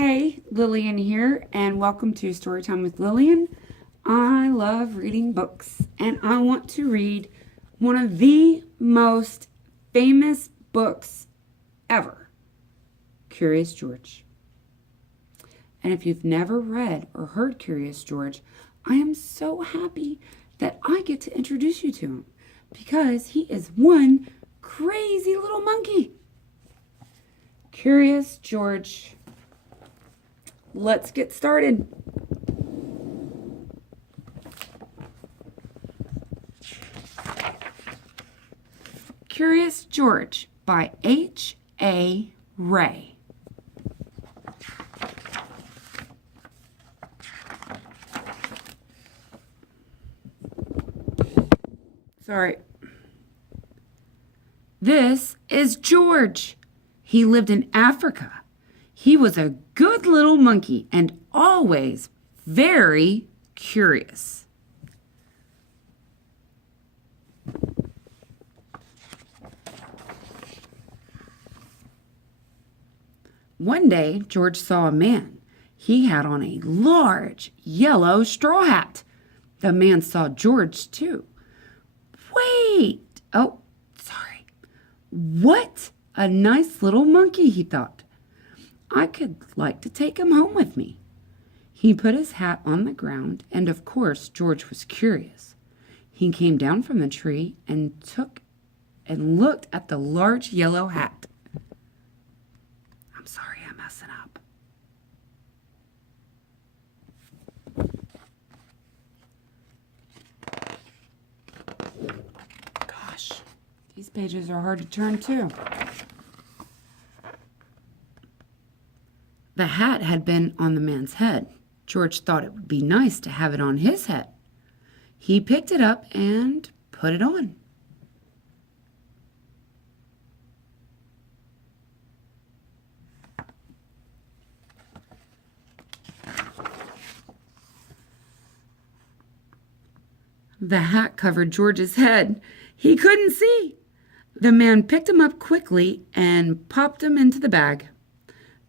Hey, Lillian here, and welcome to Storytime with Lillian. I love reading books, and I want to read one of the most famous books ever, Curious George. And if you've never read or heard Curious George, I am so happy that I get to introduce you to him because he is one crazy little monkey. Curious George. Let's get started. Curious George by H.A. Rey. Sorry. This is George. He lived in Africa. He was a good little monkey and always very curious. One day, George saw a man. He had on a large yellow straw hat. The man saw George too. Wait! Oh, sorry. What a nice little monkey, he thought. I could like to take him home with me. He put his hat on the ground, and of course George was curious. He came down from the tree and looked at the large yellow hat. I'm sorry, I'm messing up. Gosh, these pages are hard to turn too. The hat had been on the man's head. George thought it would be nice to have it on his head. He picked it up and put it on. The hat covered George's head. He couldn't see. The man picked him up quickly and popped him into the bag.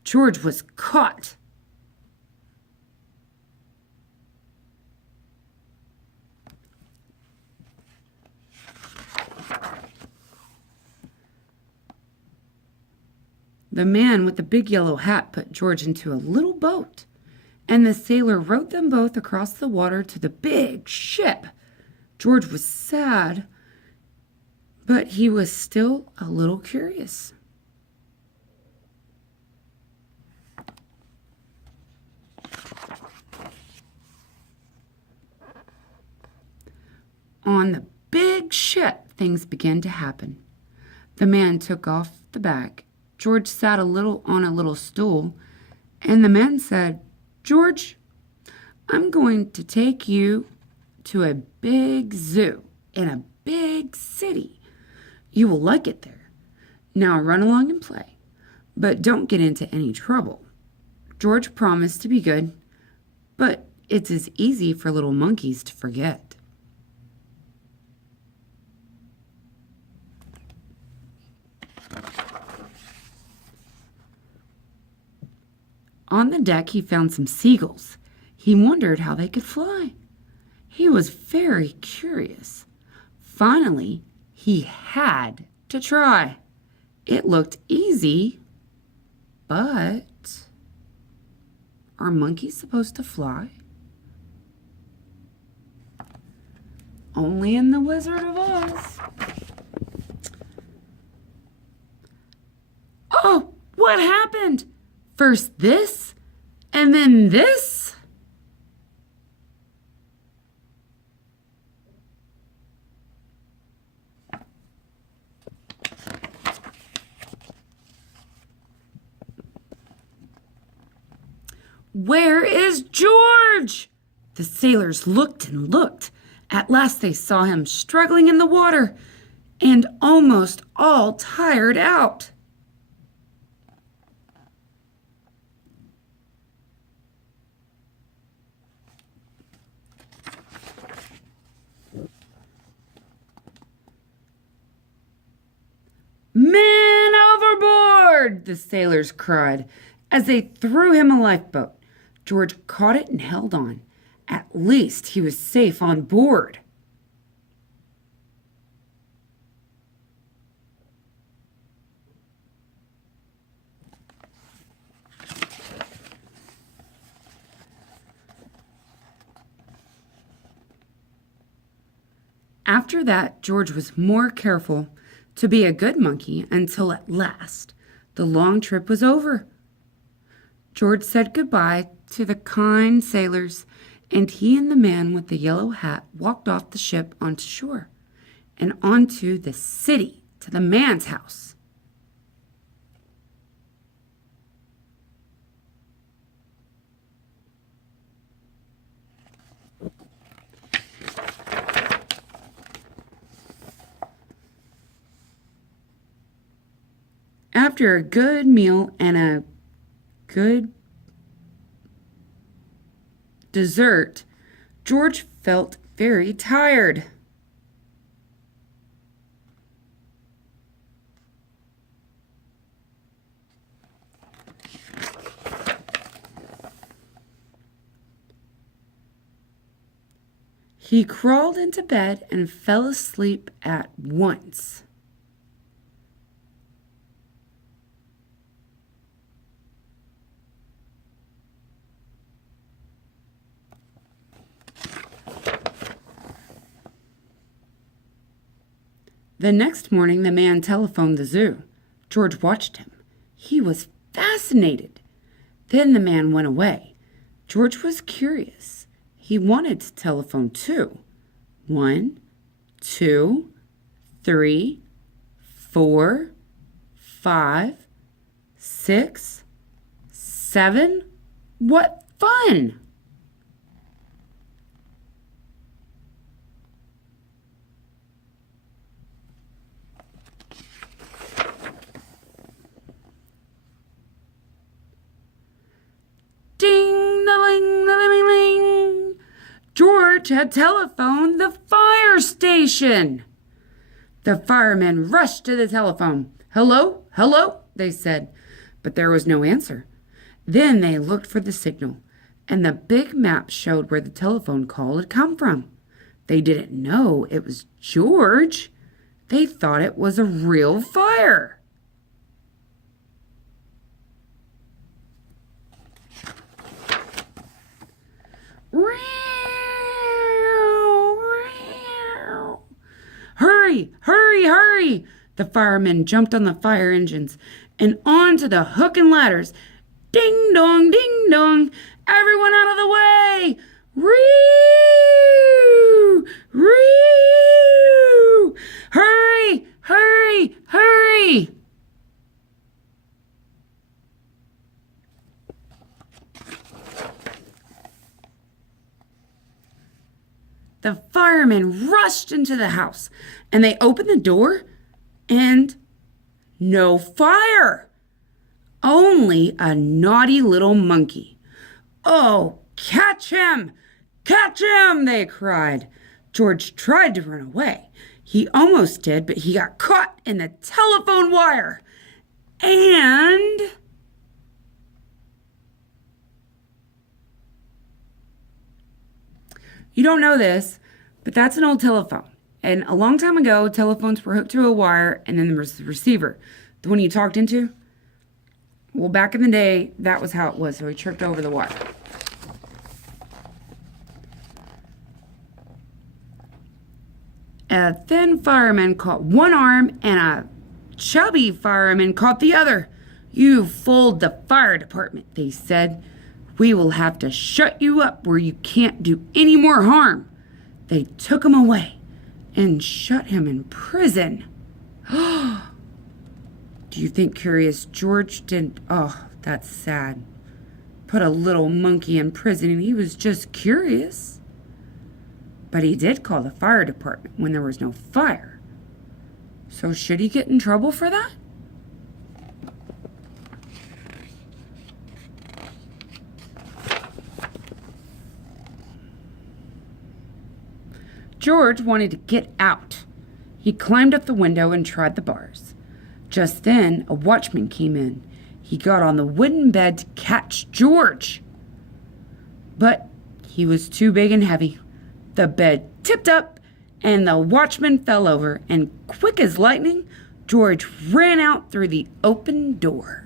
George was caught. The man with the big yellow hat put George into a little boat, and the sailor rowed them both across the water to the big ship. George was sad, but he was still a little curious. On the big ship, things began to happen. The man took off the bag. George sat on a little stool, and the man said, "George, I'm going to take you to a big zoo in a big city. You will like it there. Now run along and play, but don't get into any trouble." George promised to be good, but it's as easy for little monkeys to forget. On the deck, he found some seagulls. He wondered how they could fly. He was very curious. Finally, he had to try. It looked easy, but are monkeys supposed to fly? Only in The Wizard of Oz. Oh, what happened? First this, and then this? Where is George? The sailors looked and looked. At last they saw him struggling in the water and almost all tired out. "Man overboard!" the sailors cried, as they threw him a lifeboat. George caught it and held on. At least he was safe on board. After that, George was more careful to be a good monkey until at last the long trip was over. George said goodbye to the kind sailors, and he and the man with the yellow hat walked off the ship onto shore and onto the city to the man's house. After a good meal and a good dessert, George felt very tired. He crawled into bed and fell asleep at once. The next morning, the man telephoned the zoo. George watched him. He was fascinated. Then the man went away. George was curious. He wanted to telephone too. 1, 2, 3, 4, 5, 6, 7. What fun! Ding-a-ling-a-ling-ling. George had telephoned the fire station. The firemen rushed to the telephone. "Hello, hello," they said, but there was no answer. Then they looked for the signal, and the big map showed where the telephone call had come from. They didn't know it was George. They thought it was a real fire. Hurry, hurry, hurry! The firemen jumped on the fire engines and onto the hook and ladders. Ding dong, ding dong! Everyone out of the way! Ree! Ree! Hurry, hurry, hurry! The firemen rushed into the house, and they opened the door, and no fire. Only a naughty little monkey. "Oh, catch him! Catch him!" they cried. George tried to run away. He almost did, but he got caught in the telephone wire. And you don't know this, but that's an old telephone. And a long time ago, telephones were hooked to a wire, and then there was the receiver, the one you talked into. Well, back in the day, that was how it was, so he tripped over the wire. A thin fireman caught one arm, and a chubby fireman caught the other. "You fooled the fire department," they said. "We will have to shut you up where you can't do any more harm." They took him away and shut him in prison. Do you think Curious George didn't? Oh, that's sad. Put a little monkey in prison and he was just curious. But he did call the fire department when there was no fire. So should he get in trouble for that? George wanted to get out. He climbed up the window and tried the bars. Just then, a watchman came in. He got on the wooden bed to catch George. But he was too big and heavy. The bed tipped up and the watchman fell over, and quick as lightning, George ran out through the open door.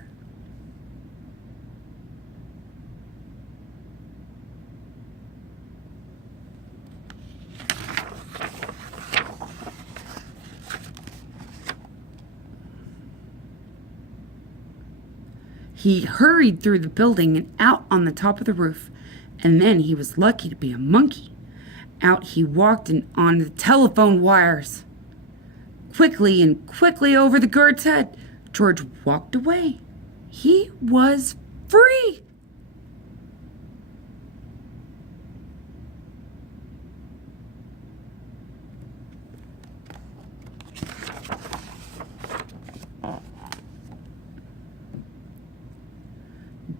He hurried through the building and out on the top of the roof, and then he was lucky to be a monkey. Out he walked and on the telephone wires. Quickly and quickly over the guard's head, George walked away. He was free.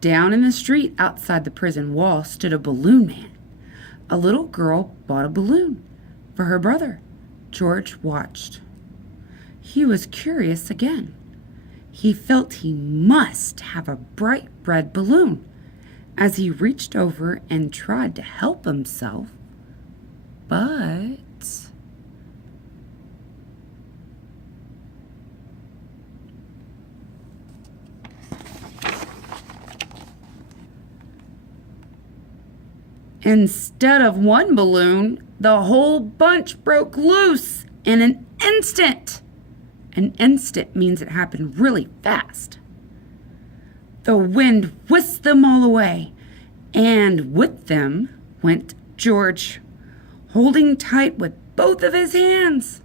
Down in the street outside the prison wall stood a balloon man. A little girl bought a balloon for her brother. George watched. He was curious again. He felt he must have a bright red balloon. As he reached over and tried to help himself, but instead of one balloon, the whole bunch broke loose in an instant. An instant means it happened really fast. The wind whisked them all away, and with them went George, holding tight with both of his hands.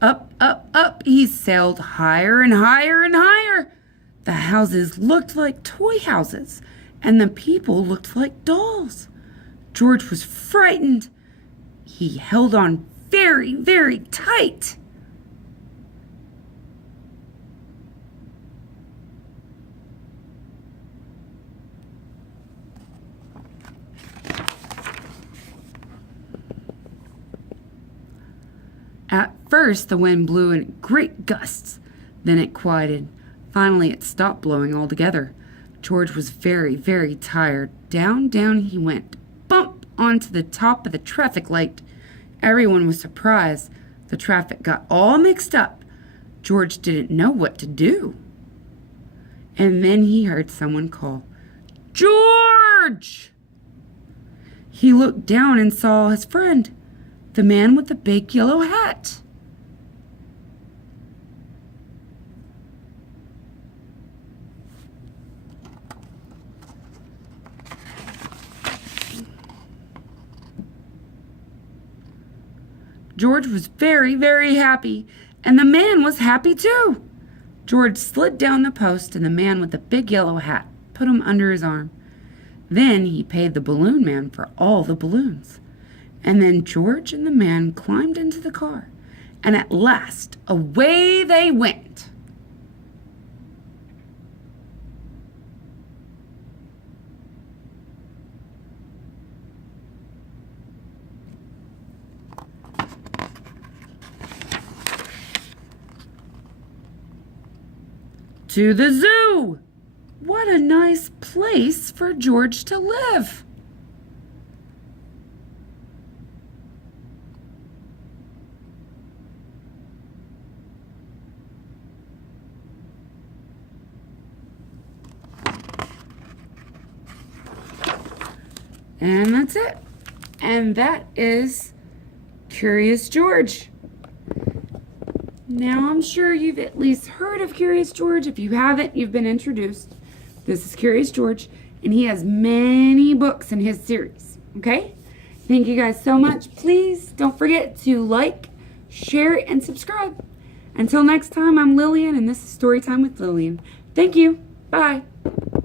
Up, up, up, he sailed higher and higher and higher. The houses looked like toy houses, and the people looked like dolls. George was frightened. He held on very, very tight. At first, the wind blew in great gusts. Then it quieted. Finally, it stopped blowing altogether. George was very, very tired. Down, down he went, bump onto the top of the traffic light. Everyone was surprised. The traffic got all mixed up. George didn't know what to do. And then he heard someone call, "George!" He looked down and saw his friend, the man with the big yellow hat. George was very, very happy, and the man was happy too. George slid down the post, and the man with the big yellow hat put him under his arm. Then he paid the balloon man for all the balloons. And then George and the man climbed into the car, and at last away they went. To the zoo! What a nice place for George to live! And that's it. And that is Curious George. Now, I'm sure you've at least heard of Curious George. If you haven't, you've been introduced. This is Curious George, and he has many books in his series, okay? Thank you guys so much. Please don't forget to like, share, and subscribe. Until next time, I'm Lillian, and this is Storytime with Lillian. Thank you. Bye.